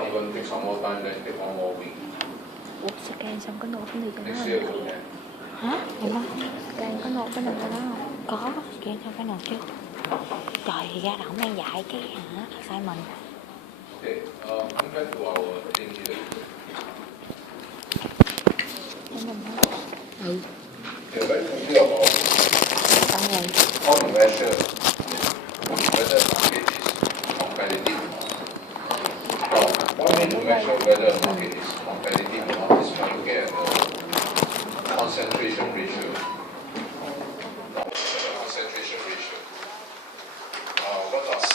not even take some more time, then take one more week. Ủa, scan xong có nộp cái gì cho nó Next không? year also can. Hả? Em nói scan có nộp cái nào cho nó không? Có, scan xong phải nộp chứ. Trời, thì ra là không đang dạy cái hả? Sai mình. Okay, come back to our thing here. Để mình nói. Ừ. Okay, very quickly about Xong rồi. how to measure whether a market is competitive or not. Now, one way to measure whether a market is competitive or not is by looking at the concentration ratio. Concentration ratio. What does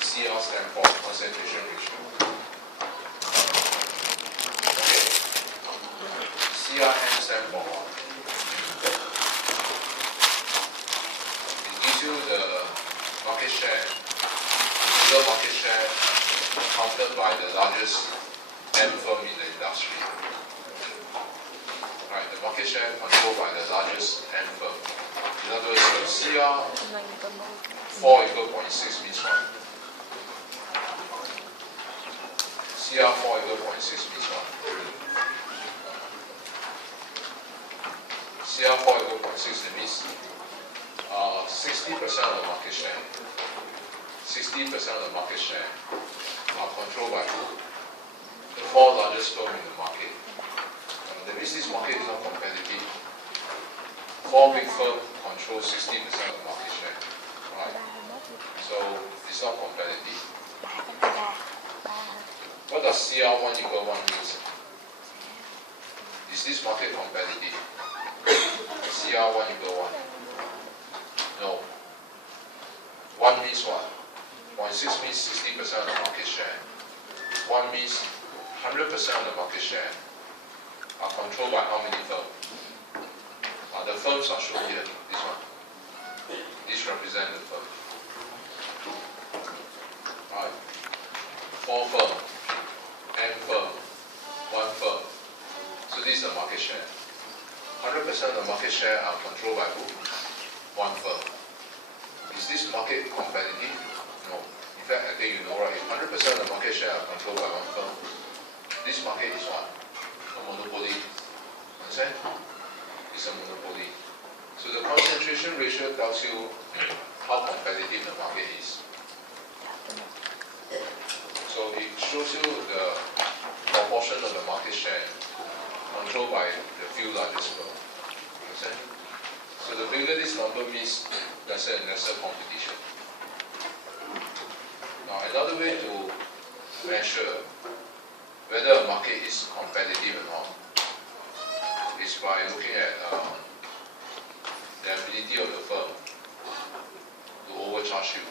CR stand for? Concentration ratio. Okay. CRM stand for what? It gives you the market share, total market share counted by the largest M firm in the industry. Right, the market share controlled by the largest M firm. In other words, the CR 4 equal 0.6 means what? CR 4 equal 0.6 means what? CR 4 equal 0.6, it means 60% of the market share. 60% of the market share are controlled by who? The 4 largest firms in the market. That means this market is not competitive. 4 big firms control 60% of the market share. Right? So it's not competitive. What does CR1 equal 1 means? Is this market competitive? CR1 equal 1? No. 1 means what? 0.6 means 60% of the market share. 1 means 100% of the market share are controlled by how many firms? The firms are shown here. This one. This represents the firm. Right. 4 firms. N firm. 1 firm. So this is the market share. 100% of the market share are controlled by who? 1 firm. Is this market competitive? No. In fact, I think you know, right? If 100% of the market share are controlled by 1 firm, this market is what? A monopoly. Understand? It's a monopoly. So the concentration ratio tells you how competitive the market is. So it shows you the proportion of the market share controlled by the few largest firms. Understand? So the bigger this number means lesser and lesser competition. Now another way to measure whether a market is competitive or not is by looking at the ability of the firm to overcharge you.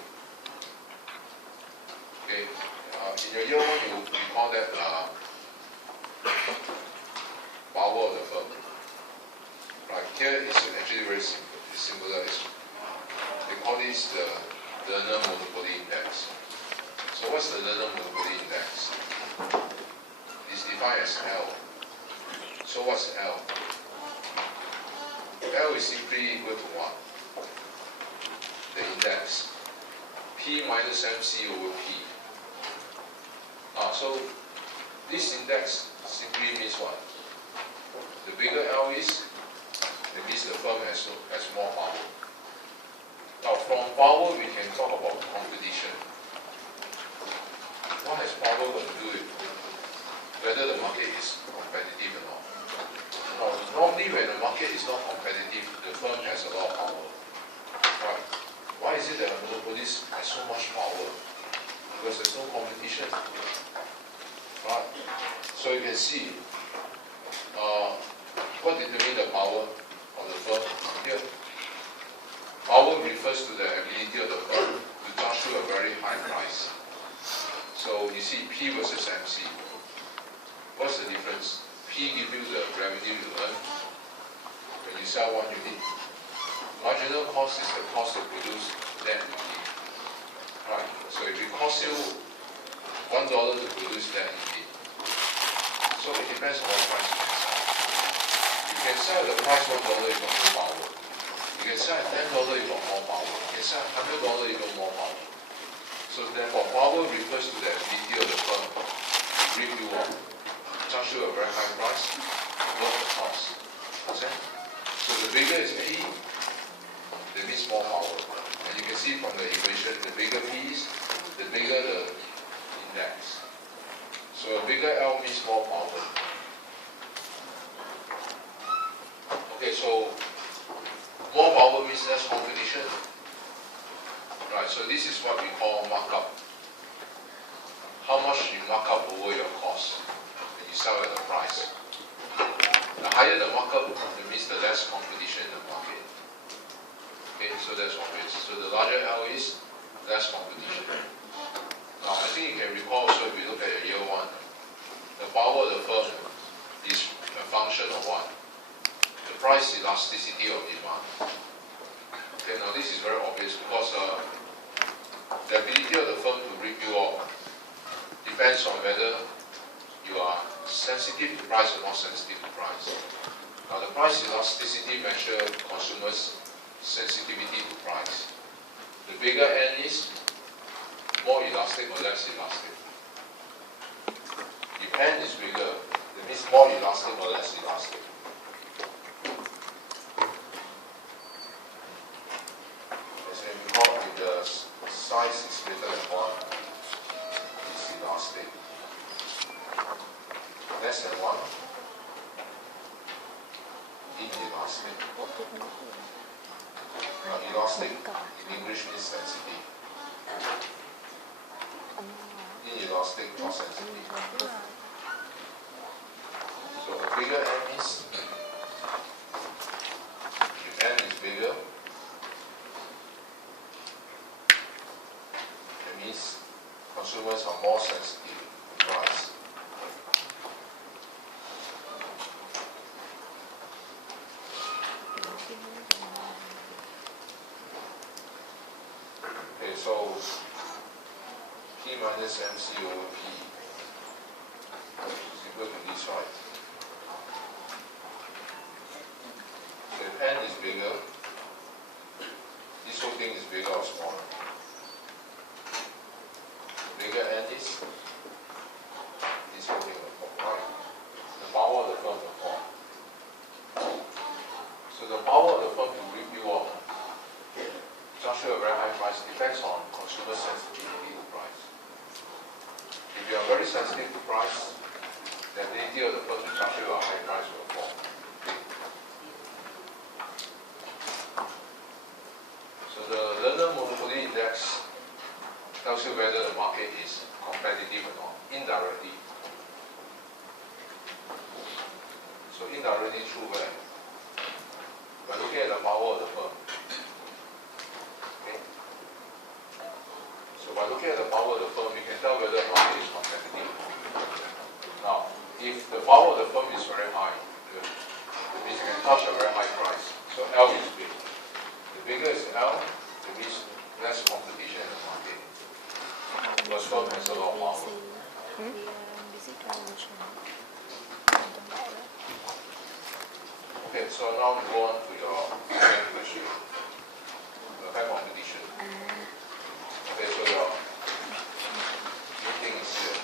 Okay, in your year 1 you call that power of the firm. Right, here is actually very simple. It's symbolized. They call this the Lerner Monopoly Index. So what's the Lerner Monopoly Index? It's defined as L. So what's L? L is simply equal to what? The index. P minus MC over P. So this index simply means what? The bigger L is, it means the firm has more power. Now from power we can talk about competition. What has power got to do with whether the market is competitive or not? Now, normally when the market is not competitive, the firm has a lot of power. Right? Why is it that a monopolist has so much power? Because there's no competition. Right? So you can see what determines the power of the firm here. Power refers to the ability of the firm to charge you a very high price. So you see P versus MC. What's the difference? P gives you the revenue you earn when you sell 1 unit. Marginal cost is the cost to produce that unit. Right. So if it costs you $1 to produce that unit, so it depends on what price you can sell. You can sell at the price $1 you got more power. You can sell at $10 you got more power. You can sell at $100 you got more power. So therefore, power refers to the ability of the firm to rip you off, charge you a very high price above the cost. Okay? So the bigger is P, that means more power. And you can see from the equation, the bigger P is, the bigger the index. So a bigger L means more power. Okay, so more power means less competition. Right, so this is what we call markup. How much you mark up over your cost when you sell at a price. The higher the markup, it means the less competition in the market. Okay, so that's what it is. So the larger L is less competition. Now, I think you can recall also if we look at your year one, the power of the firm is a function of what? The price elasticity of demand. Okay, now this is very obvious because the ability of the firm to rip you off depends on whether you are sensitive to price or not sensitive to price. Now the price elasticity measures consumers' sensitivity to price. The bigger N is more elastic or less elastic. If N is bigger, it means more elastic or less elastic. Size is greater than 1, it's elastic. Less than 1, inelastic. Elastic in English means sensitive. Inelastic, not sensitive. So a bigger N is, if N is bigger, means consumers are more sensitive to price. Okay, so P minus MC over P is equal to this, right? So if N is bigger, this whole thing is bigger or smaller? Bigger N is this whole thing will fall, right? The power of the firm will fall. So the power of the firm to rip you off, charge you a very high price, depends on consumer sensitivity to price. If you are very sensitive to price, the ability of the firm to charge you a high price will fall. So the London Monopoly Index tells you whether the market is competitive or not, indirectly. So indirectly through where? By looking at the power of the firm. Okay? So by looking at the power of the firm, you can tell whether the market is competitive. Now, if the power of the firm is very high, it means you can charge a very high price. So L is big. The bigger is L, it means less competition in the market. Because firm has a lot of power. Okay, so now we go on to your second question. The high competition. Okay, so your meeting is here.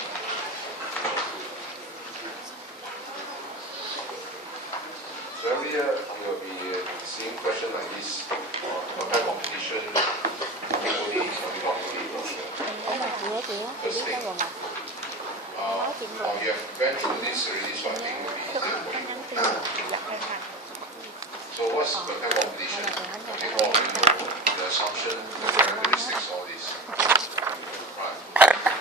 So every year you will be seeing questions like this on high competition. First thing, you have went through this already, so I think it will be easier for you. So what's the high competition? I think all of you know the assumption, the characteristics, all this. Right.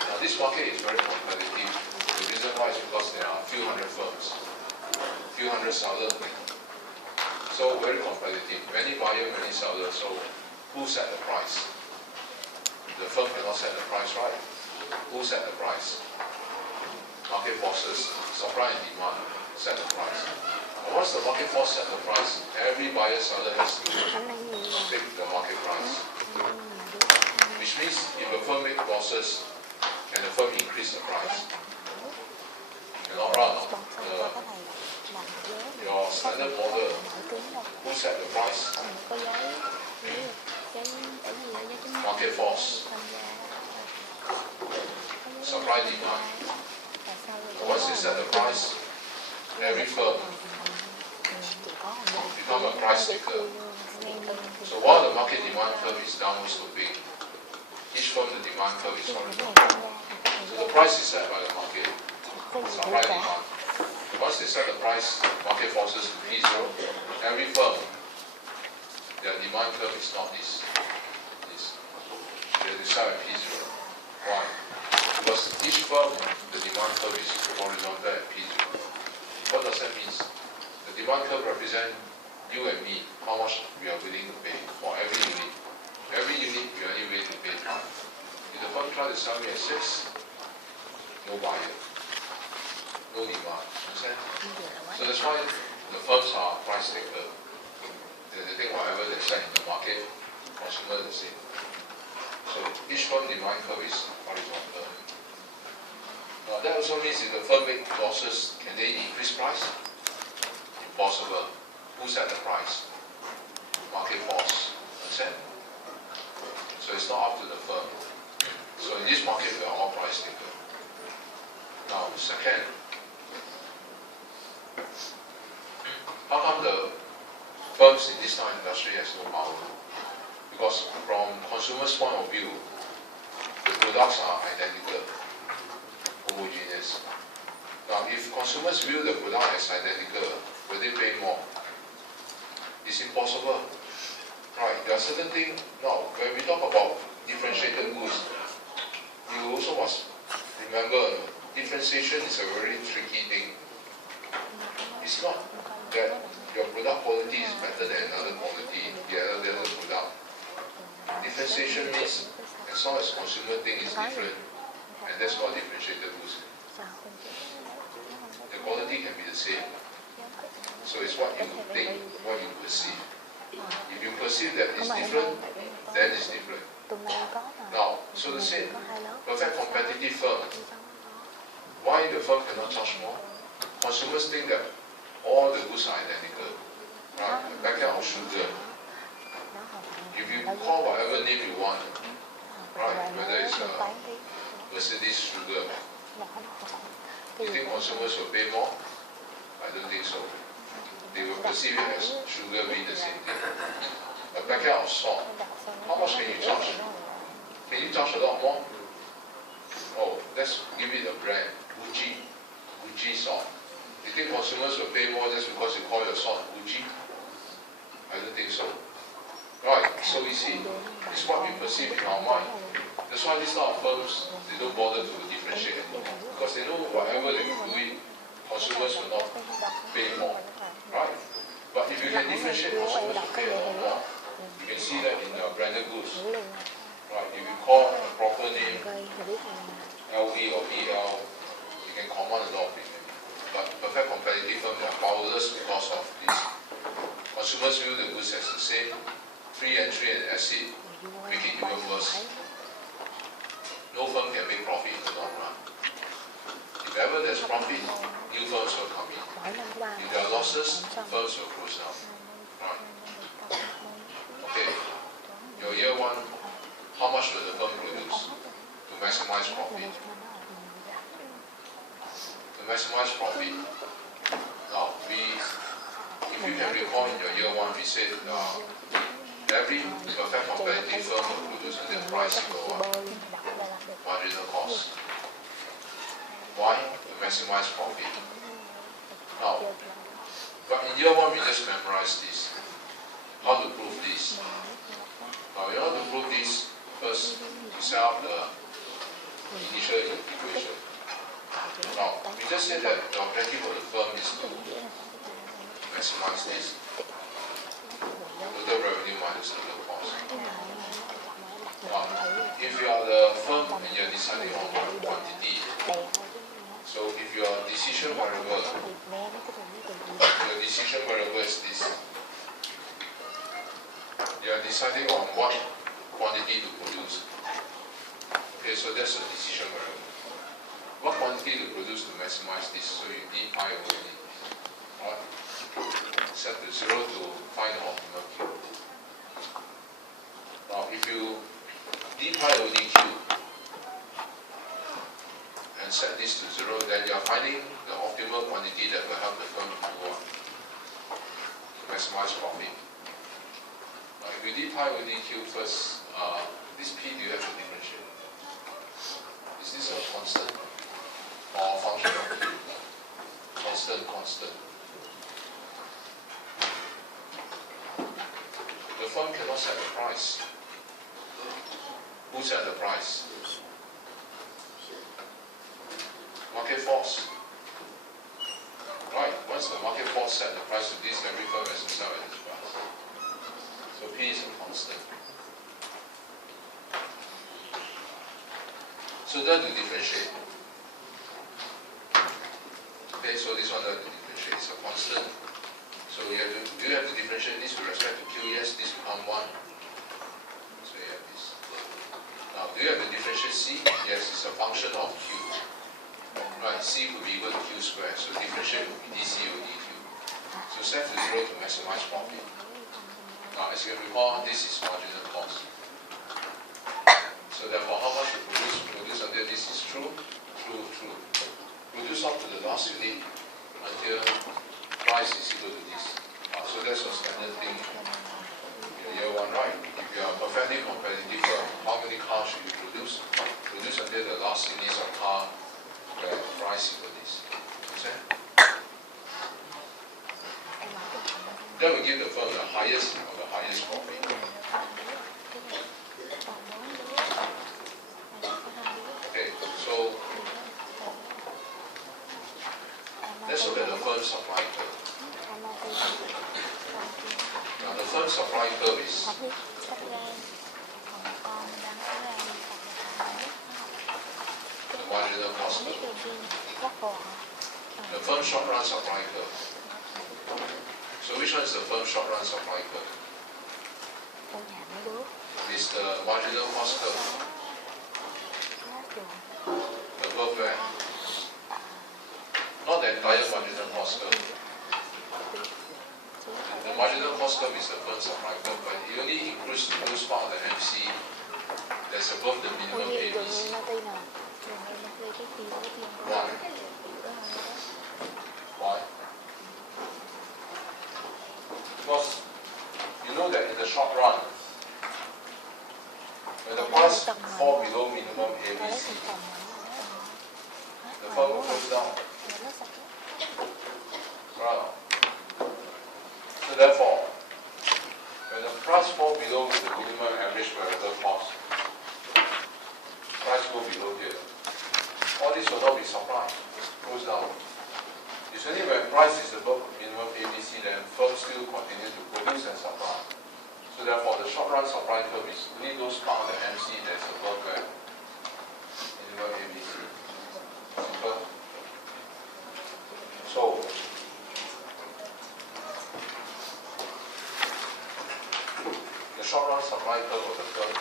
Now this market is very competitive. The reason why is because there are a few hundred firms, a few hundred sellers. So very competitive. Many buyers, many sellers. So who set the price? The firm cannot set the price, right? Who set the price? Market forces, supply and demand, set the price. And once the market force set the price, every buyer seller has to take the market price. Which means if a firm makes losses, can the firm increase the price? Cannot run. Your standard model, who set the price? Market force. supply demand. Once you set the price, every firm become a price taker. So while the market demand curve is downward sloping, each firm the demand curve is horizontal. So the price is set by the market, supply demand. Once they set the price, market forces to P0, every firm, their demand curve is not this. They decide at P0. Why? Because each firm, the demand curve is horizontal at P0. What does that mean? The demand curve represents you and me, how much we are willing to pay for every unit. Every unit we are only willing to pay 5. If the firm tries to sell me at 6, no buyer, no demand. Understand? So that's why the firms are price taker. They take whatever they sell in the market, consumer the same. So each firm demand curve is horizontal. Now that also means if the firm make losses, can they increase price? Impossible. Who set the price? Market force. Understand? So it's not up to the firm. So in this market, we are all price taker. Now, second, how come the firms in this kind of industry has no power? Because from consumers' point of view, the products are identical, homogeneous. Now, if consumers view the product as identical, will they pay more? It's impossible. Right, there are certain things. Now, when we talk about differentiated goods, you also must remember differentiation is a very tricky thing. It's not that your product quality is better than another quality, the other product. Differentiation means as long as consumer think is different, and that's what differentiated goods. The quality can be the same. So it's what you think, what you perceive. If you perceive that it's different, then it's different. Now, so the same, perfect competitive firm. Why the firm cannot charge more? Consumers think that all the goods are identical. Right? The packet of sugar. If you call whatever name you want, right? Whether it's Mercedes sugar, you think consumers will pay more? I don't think so. They will perceive it as sugar being the same thing. A packet of salt, how much can you charge? Can you charge a lot more? Oh, let's give it a brand, Gucci salt. You think consumers will pay more just because you call your salt Gucci? I don't think so. Right, so we see, it's what we perceive in our mind. That's why these sort of firms, they don't bother to differentiate because they know whatever they do it, consumers will not pay more. Right? But if you can differentiate, consumers will pay a lot more. You can see that in branded goods. Right? If you call a proper name, LV or BL, you can command a lot of premium. But perfect competitive firms are powerless because of this. Consumers view the goods as the same. Free entry and acid make it even worse. No firm can make profit in the long run. If ever there's profit, new firms will come in. If there are losses, firms will close down. Right. Okay. Your year one, how much will the firm produce to maximize profit? To maximize profit. Now, if you can recall in your year one, we said every perfect competitive firm will produce until price go up. Marginal cost. Why? To maximize profit. Now, but in year one we just memorize this. How to prove this? Now, in order to prove this, first we set up the initial equation. Now, we just said that the objective of the firm is to maximize this. Total revenue minus total cost. Now, if you are the firm and you're deciding on one quantity, so if your decision variable is this, you are deciding on what quantity to produce. Okay, so that's the decision variable. What quantity to produce to maximize this? So you need pi over d. Right? Set to 0 to find the optimum Q. Now, if you d pi over dq, and set this to 0, then you are finding the optimal quantity that will help the firm to maximize profit. If you did pi over dq first, this p do you have to differentiate? Is this a constant or a function of q? Constant. The firm cannot set the price. Who set the price? Market force. Right, once the market force set the price of this, every firm has to sell at this price. So P is a constant. So that to differentiate. Okay, so this one that to differentiate is a constant. So you have to differentiate this with respect to Q. Yes, this become 1. So you have this. Now, do you have to differentiate C? Yes, it's a function of Q. Right, C would be equal to Q squared. So differentiate would be dC over dQ. So set to 0 to maximize profit. Now, as you can recall, this is marginal cost. So therefore, how much you produce until this is true? True. Produce up to the last unit until price is equal to this. So that's a standard thing in year 1, right? If you are perfectly competitive firm, how many cars should you produce? Produce until the last units of car where the price equal this. Understand? That will give the firm the highest or the highest profit. Okay, so let's look at the firm supply curve. Now the firm supply curve is the marginal cost curve. The firm short run supply curve. So which one is the firm short run supply curve? It's the marginal cost curve. Above where? Not the entire marginal cost curve. The marginal cost curve is the firm supply curve, but it only includes those part of the MC that's above the minimum ABC. Why? Because you know that in the short run, when the price fall below minimum ABC, the firm will close down. Right. So therefore, when the price fall below the minimum average variable cost, price go below here, all this will not be supplied, goes down. It's only when price is above minimum ABC, then firms still continue to produce and supply. So therefore, the short run supply curve is only those part of the MC that's above where minimum ABC. Simple. So the short run supply curve of the firm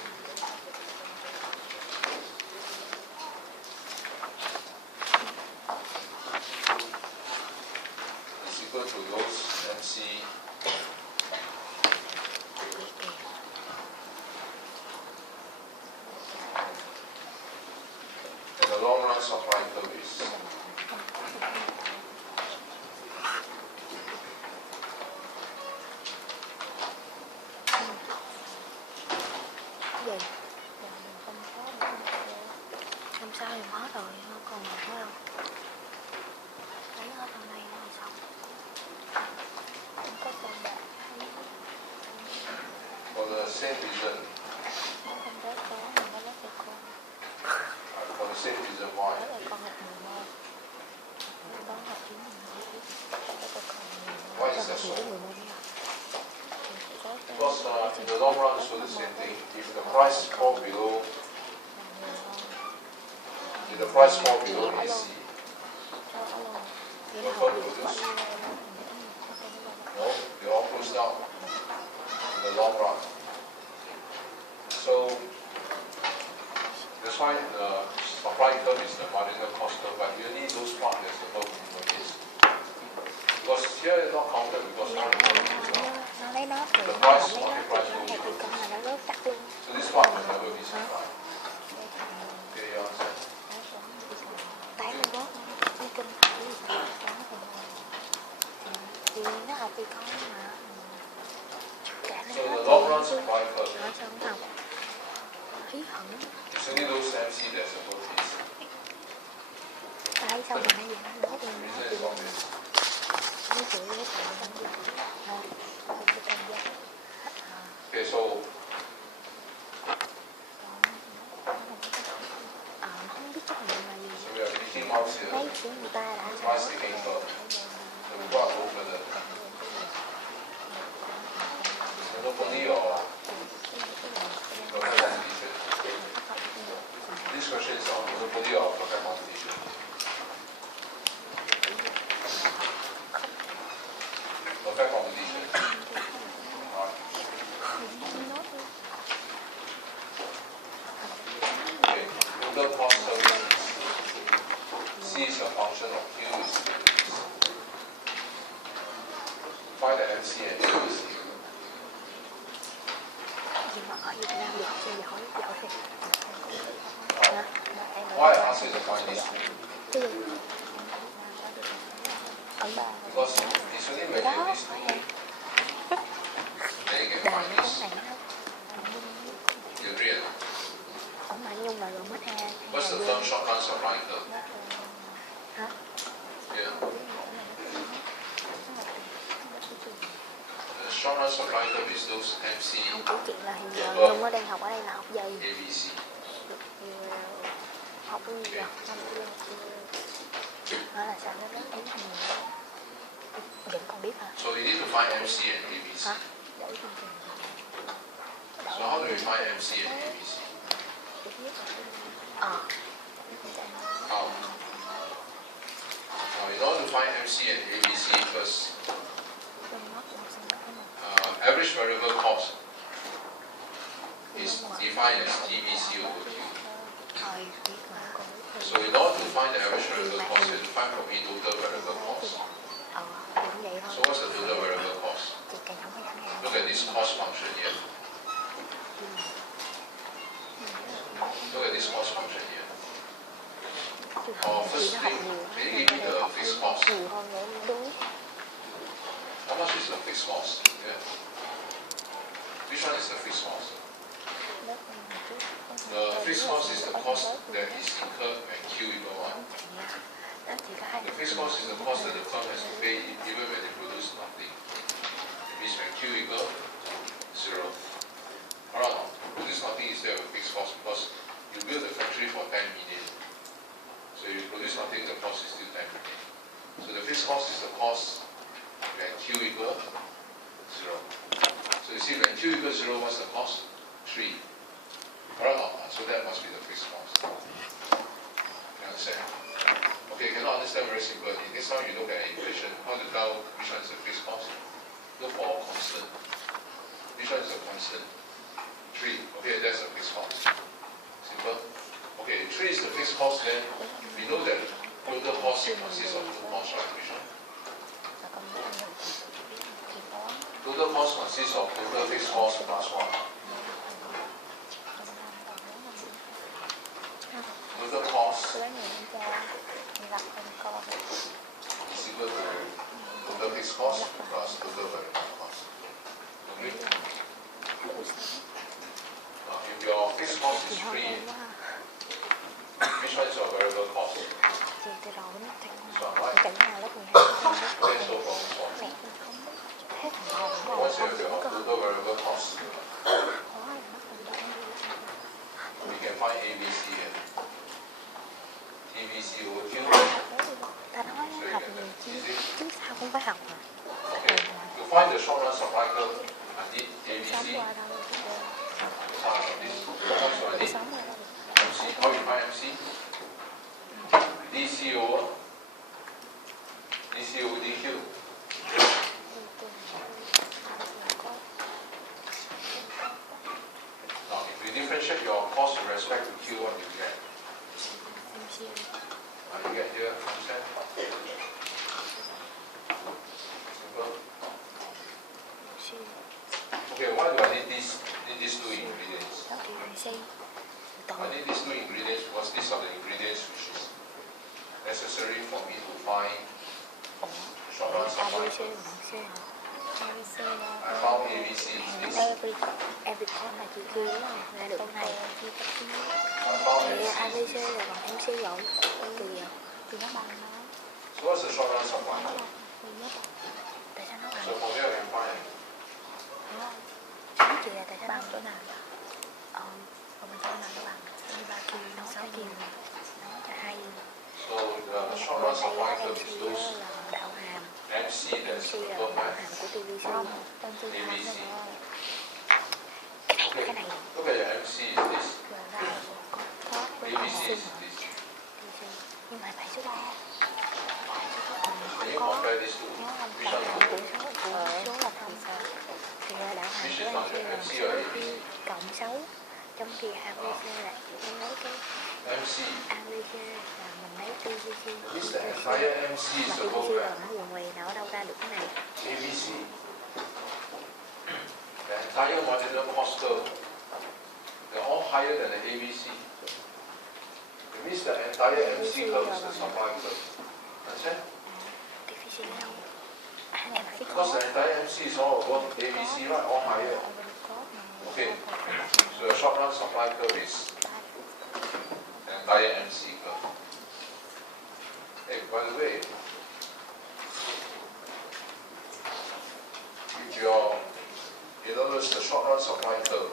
is equal to those MC and the long run supply curve is Không sao thì hết rồi, nó còn một thôi đâu. Lấy hết trong đây nó là xong. Không có còn bạc. for the same reason. Nó không tới có, mình có lấy cho con. For the same reason why. Lấy là con học 11. Con học 9 11. Lấy cho con 11. Why is that so? 11 nha. Because in the long run, it's the same thing. If the price fall below, if the price fall below AC, the firm produce. No, they all close down in the long run. So that's why the supply curve is the marginal cost curve, but you need those parts that's above minimum AC. Because here it's not counted because all the firm goes down. Nó lấy nó thì The nó price, lấy market nó price thì will be con là nó rớt cắt luôn. So this part will never be supplied. Okay, you understand? Tại MC, there's a both case. Tại sao mà hay vậy? Đố tôi nói Reason chị is obvious. nói chửi với thằng không tôi tham gia Okay, so không biết chấp nhận là gì we are Mickey Mouse here. thấy của người ta đã Why sticking curve? So we go up further. Monopoly or perfect competition? This question is on monopoly or perfect competition. Perfect competition. Alright. Okay, total cost service. C is a function of Q is find the MC and ABC. nhưng mà ở Việt Nam giỏi siêu giỏi giỏi thiệt Why I ask you to find this? cái gì ở ba Because it's only when you these two, then you can đời find nó this. này nó You agree or not? ông Mạnh Nhung là rồi mất ha What's the term short run supply curve? hả Yeah. The short run supply curve is those MC, không chỉ chuyện là hiện giờ Nhung nó đang học ở đây là học gì ABC. học cái gì vậy đó là sao nó rất ấy thành vẫn còn biết hả So you need to find MC and ABC. hả So how do we find MC and ABC? How? Now in order to find MC and ABC first, average variable cost is defined as TVC over Q. thôi biết mà So in order to find the average variable cost, you have to find from E total variable cost. cũng vậy So thôi what's the total variable cost? chị càng không có thẳng hàng Look at this cost function here. Look at this cost function here. chị nó học nhiều Can you give me the fixed cost? nhiều hơn nữa đúng How much is the fixed cost? Yeah. Which one is the fixed cost? The fixed cost is the cost that is incurred when Q equal 1. nó chỉ có hai The fixed cost is the cost that the firm has to pay even when they produce nothing. It means when Q equal 0. Alright, produce nothing is there with fixed cost because you build the factory for 10 million. So you produce nothing, the cost is still 10 million. So the fixed cost is the cost when Q equal 0. So you see when Q equals 0, what's the cost? 3. Alright, so that must be the fixed cost. You understand? Okay, cannot understand very simply. Next time you look at an equation, how to tell which one is the fixed cost? Look for a constant. Which one is the constant? 3. Okay, that's the fixed cost. Simple. Okay, 3 is the fixed cost, then we know that total cost consists of two costs, right? Which one? Total cost consists of total fixed cost plus 1. Total cost tôi bán người cho gặp con is equal to total fixed cost plus total variable cost. Agree? Now, if your fixed cost is 3, which one is your variable cost? chị từ đầu nó This thằng one, right? cảnh nào lớp 12 Okay, so from this one. mẹ mình không hết thằng hồn mà Once you không have chỉ your có total variable cost, khó là mất mình đó we can find ABC and TVC over Q. ta nói học nhiều chi chứ sao không phải học mà Okay, to find the short run supply curve, I need sống ABC. qua đâu Also, I need sống qua đâu MC. How you find MC? DC over DQ. Now, if you differentiate your cost with respect to Q, what do you get? What do you get here? Understand? Simple. Okay, why do I need these two ingredients? đó thì si I need these two ingredients because these are the ingredients which is necessary for me to find short run supply ABC curve. ABC ABC I found ABC is this. every con là chị kêu đúng không? Là được con này. I found Thì MC ABC rồi còn MC rồi. Thì nó bằng nó. So what's the short run supply? Tại sao nó So bằng? from here I can find it. Đúng không? Ý chị là tại sao bằng chỗ nào? Còn mình chỗ nào nó bằng? 23 kim, 6 kim. Nó là 2. So the short run supply curve is those là đạo hàm. MC that's MC là above đạo that. hàm của TVC. ABC. Cái Okay, này look at your MC is this. là ra có thoát với ABC sinh. is this. Nhưng mà 7 số 3. Can you compare these two? Nó làm Which đạo one hàm is của good? số là không sao. Thì là đạo hàm Which của is not your MC MC là or 6 ABC? cộng 6. Trong khi ABC là em lấy cái MC. ABC là mình lấy TVC. Is the entire MC Mà is TVC above là that. nó quần quỳ nào ở đâu ra được cái này. ABC. The entire marginal cost curve, they're all higher than the ABC. It means the entire MC curve is the supply curve. Understand? TVC đâu? Em phải Because the entire MC is all above ABC, right? All higher. Okay. So the short run supply curve is the entire MC curve. Hey, by the way, if you notice the short run supply curve,